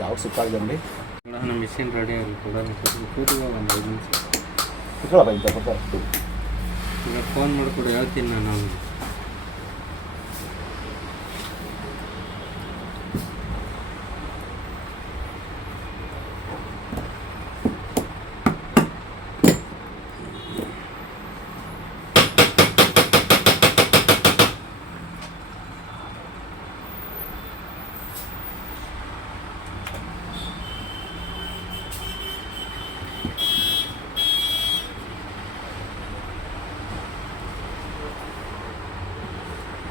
ಯಾವ ಸುತ್ತಾಗದಲ್ಲಿ ನಮ್ಮ machine ready ಆಗಿ ಕೂಡ ಕೂತಿಗ ಒಂದು 5 ನಿಮಿಷ ಕುತ್ಕೊಳ್ಳ ಇಂತ ಕೊಡ್ತಾರೆ ಈಗ ಫೋನ್ ಮಾಡಿಕೊಡು ಹೇಳ್ತೀನಿ ನಾನು ಅವ್ನಿಗೆ.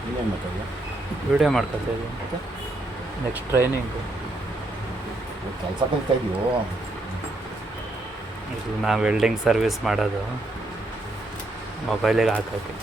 ನೀನೇನು ಮಾಡ್ತಾಯಿದ್ಯಾ? ವಿಡಿಯೋ ಮಾಡ್ಕೊತಾ ಇದ್ದೀನಿ ಮತ್ತು ನೆಕ್ಸ್ಟ್ ಟ್ರೈನಿಂಗು. ಕೆಲಸ ಕಲಿತಾ ಇದೆಯೋ? ಇದು ನಾವು ವೆಲ್ಡಿಂಗ್ ಸರ್ವಿಸ್ ಮಾಡೋದು ಮೊಬೈಲಿಗೆ ಹಾಕೋಕ್ಕೆ.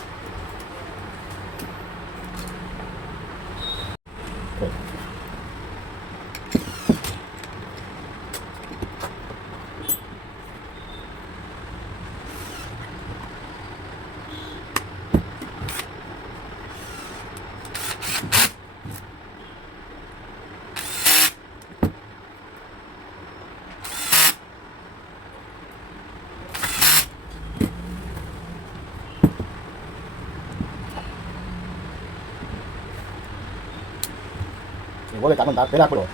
ಹೋಗಿ ತಗೊಂಡು ಕೈಲಿ ಹಾಕ್ಬಿಡು.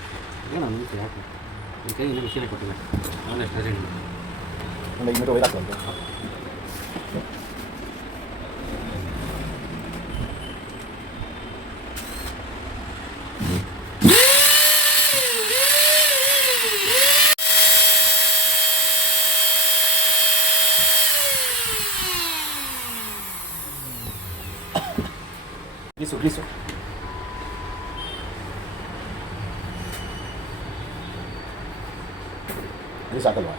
ಏನೋ ನಿಮಿಷ ಯಾಕೆ ನಿಮ್ಮ ಕೈ ಇನ್ನೂ ಮಿಷಿನೇ ಕೊಟ್ಟಿಲ್ಲ ಅವನು ಎಷ್ಟು ರೆಡಿ ಒಂದು 5 ಮೀಟರ್ ಒಯ್ದು ಹಾಕ್ತು. Grease Greece ಹಾಕಲ್ವಾ?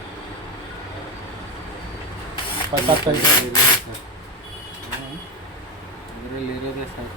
ಇದರಲ್ಲಿ ಇರೋದೇ ಸರ್.